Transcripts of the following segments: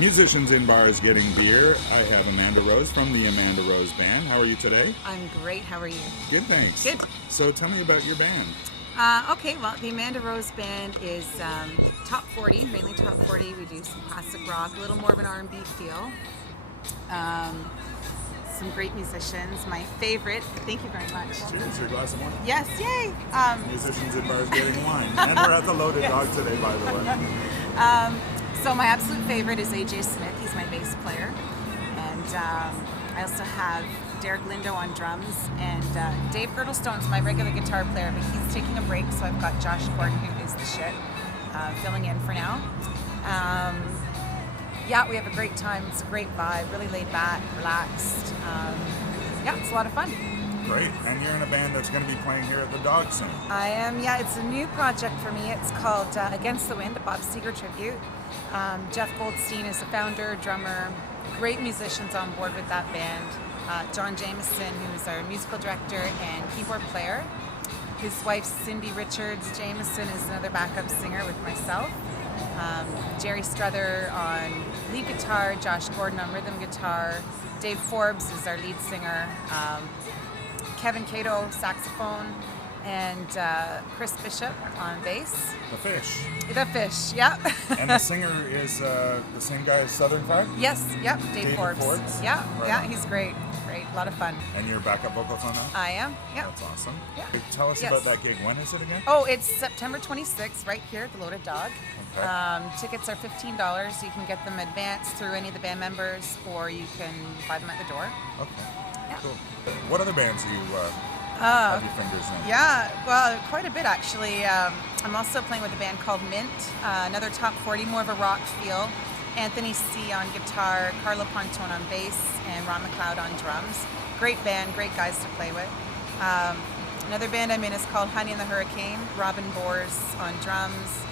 Musicians in bars getting beer. I have Amanda Rose from the Amanda Rose Band. How are you today? I'm great. How are you? Good, thanks. Good. So tell me about your band. Okay, well, the Amanda Rose Band is top 40, mainly top 40. We do some classic rock, a little more of an R&B feel. Some great musicians. My favorite, thank you very much. Cheers, your glass of wine. Yes, yay! Musicians in bars getting wine. And we're at the Loaded Yes. Dog today, by the way. So my absolute favorite is AJ Smith. He's my bass player. And I also have Derek Lindo on drums. And Dave Girdlestone's my regular guitar player, but he's taking a break, so I've got Josh Gordon, who is the shit, filling in for now. Yeah, we have a great time. It's a great vibe, really laid back, relaxed. Yeah, it's a lot of fun. Great. And you're in a band that's going to be playing here at the Dog soon. I am, yeah. It's a new project for me. It's called Against the Wind, a Bob Seger tribute. Jeff Goldstein is the founder, drummer, great musicians on board with that band. John Jameson, who's our musical director and keyboard player. His wife, Cindy Richards Jameson, is another backup singer with myself. Jerry Struther on lead guitar, Josh Gordon on rhythm guitar, Dave Forbes is our lead singer, Kevin Cato saxophone, and Chris Bishop on bass. The Fish. The Fish, yeah. And the singer is the same guy as Southern Fried? Yes, yep, Dave David Forbes. Forbes? Yeah, Right yeah, on. he's great, a lot of fun. And your backup vocals on that? I am, yeah. That's awesome. Yeah. Tell us Yes. about that gig. When is it again? Oh, it's September 26th, right here at the Loaded Dog. Okay. Tickets are $15. You can get them advanced through any of the band members, or you can buy them at the door. Okay. Yeah. Cool. What other bands do you have your fingers in? Yeah, well, quite a bit actually. I'm also playing with a band called Mint, another top 40, more of a rock feel. Anthony C. on guitar, Carlo Pontone on bass, and Ron McLeod on drums. Great band, great guys to play with. Another band I'm in is called Honey and the Hurricane. Robin Bors on drums,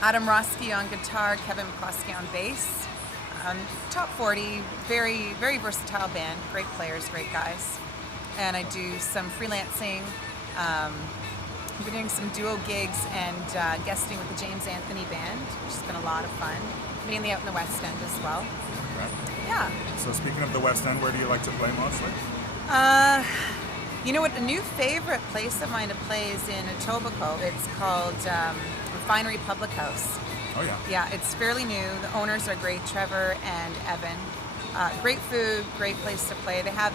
Adam Roski on guitar, Kevin McCloskey on bass. Top 40, very, very versatile band, great players, great guys. And I do some freelancing. I've been doing some duo gigs and guesting with the James Anthony Band, which has been a lot of fun, mainly out in the West End as well. Okay. Yeah. So speaking of the West End, where do you like to play mostly? You know what? A new favorite place of mine to play is in Etobicoke. It's called Refinery Public House. Oh yeah. Yeah, it's fairly new. The owners are great, Trevor and Evan. Great food, great place to play. They have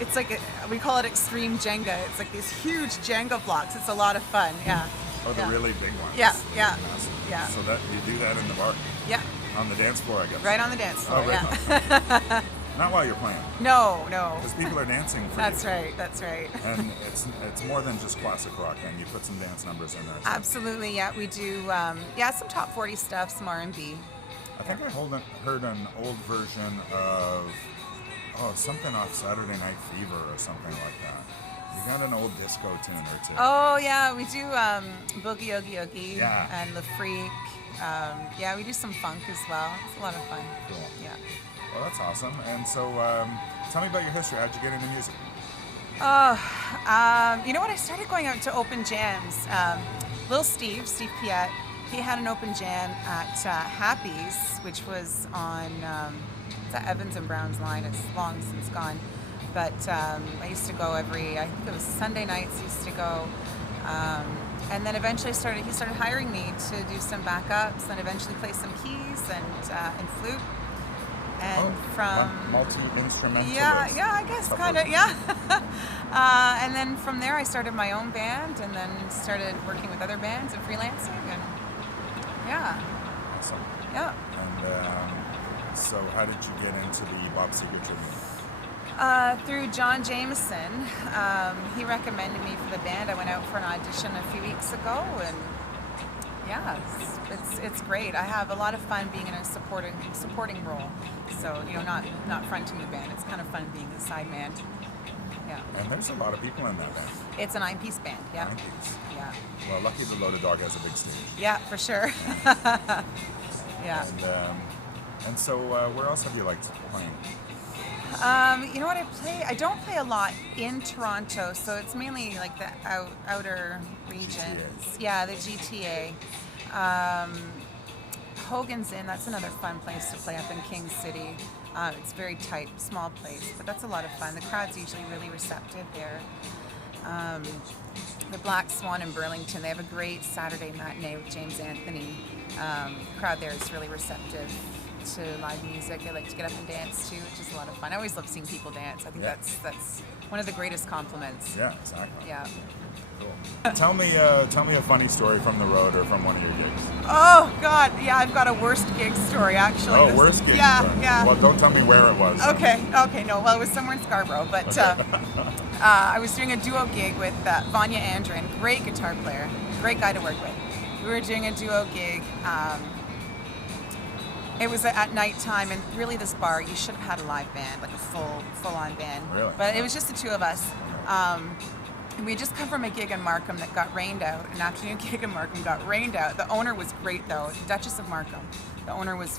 it's like we call it extreme Jenga. It's like these huge Jenga blocks. It's a lot of fun. Yeah. Oh, the Yeah. really big ones. Yeah, The yeah, really massive. yeah. So that you do that in the bar, Yeah. on the dance floor, I guess. Right on the dance floor. Oh, right Yeah. on. Not while you're playing, No. because people are dancing for That's you. right. That's right. And it's more than just classic rock. And you put some dance numbers in there. So Absolutely. Yeah, we do. Some top 40 stuff, some R&B. I think I heard an old version of something off Saturday Night Fever or something like that. You got an old disco tune or two. Oh yeah, we do Boogie Oogie Oogie Yeah. and The Freak. Yeah, we do some funk as well. It's a lot of fun. Cool. Yeah. Well, that's awesome. And so, tell me about your history. How'd you get into music? You know what? I started going out to open jams. Little Steve Piette, he had an open jam at Happy's, which was on it's at Evans and Brown's line. It's long since gone. But I used to go I think it was Sunday nights, I used to go. And then eventually he started hiring me to do some backups and eventually play some keys and flute. And from multi-instrumentalist. yeah, I guess kind of, yeah. And then from there, I started my own band, and then started working with other bands and freelancing, and yeah, Awesome. yeah. And so, how did you get into the Bob Seger tribute? Through John Jameson, he recommended me for the band. I went out for an audition a few weeks ago, and yeah, it's great. I have a lot of fun being in a supporting role. So not fronting the band. It's kind of fun being the side man. Yeah. And there's a lot of people in that band. It's a 9-piece band. Yeah. 9 piece. Yeah. Well, lucky the Loaded Dog has a big stage. Yeah, for sure. Yeah. And so, where else have you liked playing? You know what I play? I don't play a lot in Toronto, so it's mainly like the outer regions. GTA. Yeah, the GTA. Hogan's Inn, that's another fun place to play up in King City. It's very tight, small place, but that's a lot of fun. The crowd's usually really receptive there. The Black Swan in Burlington, they have a great Saturday matinee with James Anthony. Crowd there is really receptive to live music. They like to get up and dance too, which is a lot of fun. I always love seeing people dance. I think that's one of the greatest compliments. Yeah, exactly. Yeah. Cool. Tell me a funny story from the road or from one of your gigs. Oh God, yeah, I've got a worst gig story actually. Oh, worst gig. Yeah, story. yeah. Well, don't tell me where it was. Okay, no. Well, it was somewhere in Scarborough, but I was doing a duo gig with Vanya Andrin, great guitar player, great guy to work with. We were doing a duo gig. It was at nighttime, and really this bar, you should have had a live band, like a full-on band. Really? But it was just the two of us. We had just come from a gig in Markham that got rained out, an afternoon gig in Markham got rained out. The owner was great though, the Duchess of Markham. The owner was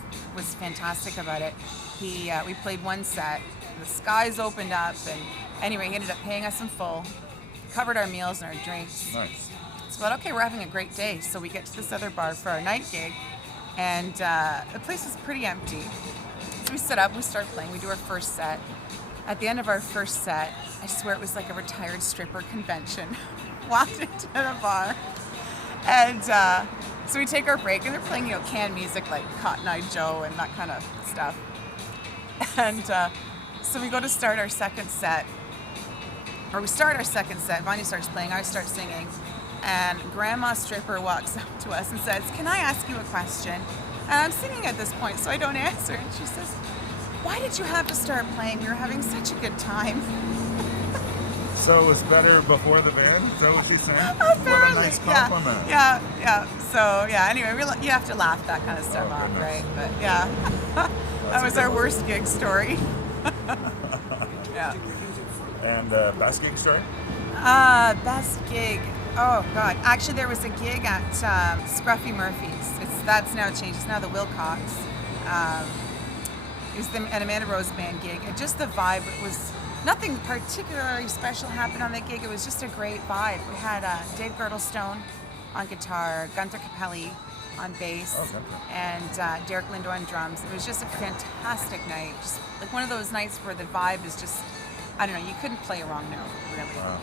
fantastic about it. We played one set, the skies opened up, and anyway, he ended up paying us in full, covered our meals and our drinks. Nice. So I thought, okay, we're having a great day. So we get to this other bar for our night gig, and the place was pretty empty. So we set up, we start playing, we do our first set. At the end of our first set, I swear it was like a retired stripper convention. Walked into the bar, and so we take our break, and they're playing, canned music like Cotton Eye Joe and that kind of stuff. And so we go to start our second set, or we start our second set. Vanya starts playing, I start singing, and Grandma Stripper walks up to us and says, "Can I ask you a question?" And I'm singing at this point, so I don't answer. And she says, "Why did you have to start playing? We were having such a good time." So it was better before the band? Is that what she's saying? Apparently, what a nice compliment. Yeah. So, yeah, anyway, you have to laugh that kind of stuff off, goodness. right? But, yeah, that was our worst gig story. Yeah. And best gig story? Best gig. Oh, God. Actually, there was a gig at Scruffy Murphy's. That's now changed. It's now the Wilcox. It was an Amanda Rose Band gig, and just the vibe, it was nothing particularly special happened on that gig. It was just a great vibe. We had Dave Girdlestone on guitar, Gunther Capelli on bass, and Derek Lindo on drums. It was just a fantastic night. Just like one of those nights where the vibe is just, I don't know, you couldn't play a wrong note, really. Wow.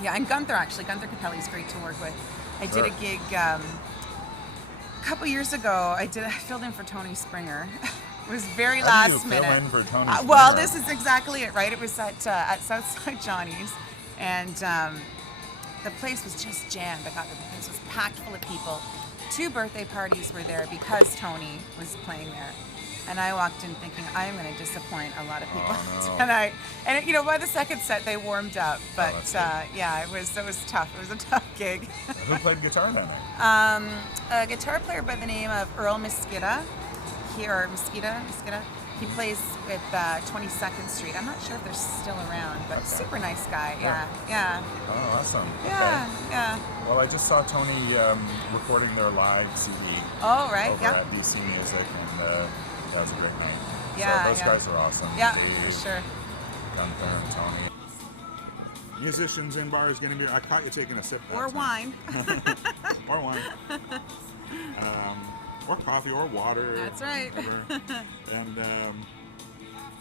Yeah, and Gunther Capelli is great to work with. I did a gig a couple years ago. I filled in for Tony Springer. It was very last minute. Fill in for Tony Springer? Well, this is exactly it, right? It was at Southside Johnny's, and the place was just jammed. The place was packed full of people. 2 birthday parties were there because Tony was playing there. And I walked in thinking, I'm going to disappoint a lot of people tonight. And by the second set, they warmed up. But yeah, it was tough. It was a tough gig. Who played guitar that night? A guitar player by the name of Earl Mesquita. Mesquita. He plays with 22nd Street. I'm not sure if they're still around, but super nice guy. Yeah. Oh, awesome. Yeah. Well, I just saw Tony recording their live CD. Oh, right. Over at DC Music, and that was a great night. Yeah. So those guys are awesome. Yeah, Dave, for sure. Gunther and Tony. Musicians in bars getting beer. I caught you taking a sip. Or wine. Or wine. Or coffee or water. That's right. And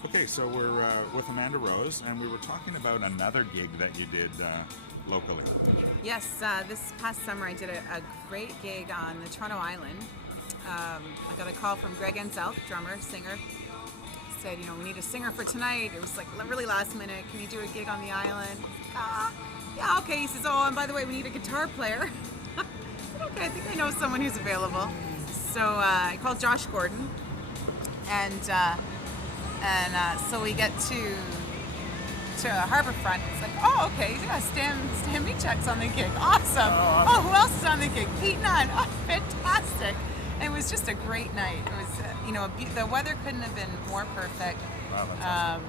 okay, so we're with Amanda Rose, and we were talking about another gig that you did locally. Yes, this past summer I did a great gig on the Toronto Island. I got a call from Greg Enzelk, drummer, singer. Said, we need a singer for tonight. It was like really last minute. Can you do a gig on the island? Yeah, okay. He says, oh, and by the way, we need a guitar player. I said, okay, I think I know someone who's available. So I called Josh Gordon, and so we get to Harbourfront. It's like, oh, okay, yeah, Stan Michek's on the gig. Awesome. Oh, who else is on the gig? Pete Nunn. Oh, fantastic. And it was just a great night. It was, the weather couldn't have been more perfect. Wow, that's awesome.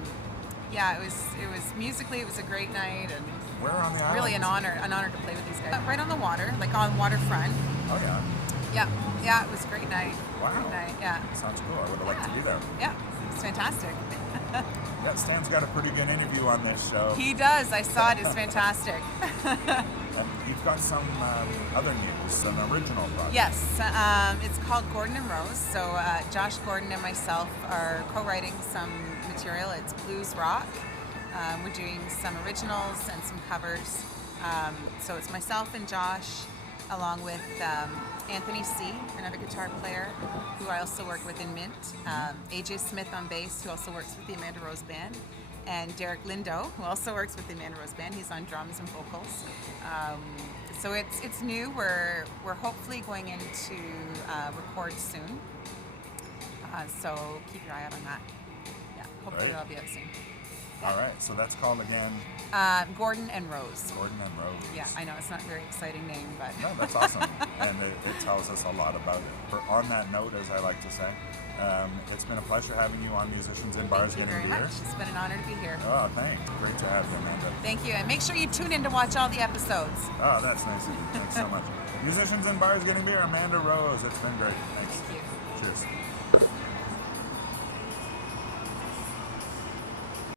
Yeah, it was musically, it was a great night, and where on the island? Really an honor to play with these guys. Right on the water, like on waterfront. Oh yeah. Yeah, it was a great night. Wow. Great night, yeah. Sounds cool. I would have liked to be there. Yeah, it's fantastic. Yeah, Stan's got a pretty good interview on this show. He does. I saw it. It's fantastic. And you've got some other news, some original projects. Yes, it's called Gordon and Rose. So Josh Gordon and myself are co-writing some material. It's blues rock. We're doing some originals and some covers. So it's myself and Josh, along with Anthony C., another guitar player, who I also work with in Mint. AJ Smith on bass, who also works with the Amanda Rose Band. And Derek Lindo, who also works with the Amanda Rose Band. He's on drums and vocals. So it's new. We're hopefully going in to record soon. So keep your eye out on that. Yeah, hopefully that'll be out soon. All right, so that's called again? Gordon and Rose. Gordon and Rose. Yeah, I know, it's not a very exciting name, but... No, that's awesome. And it tells us a lot about it. On that note, as I like to say, it's been a pleasure having you on Musicians in Bars Getting Beer. Thank you very much. It's been an honor to be here. Oh, thanks. Great to have you, Amanda. Thank you. And make sure you tune in to watch all the episodes. Oh, that's nice of you. Thanks so much. Musicians in Bars Getting Beer, Amanda Rose. It's been great. Thanks. Thank you. Cheers.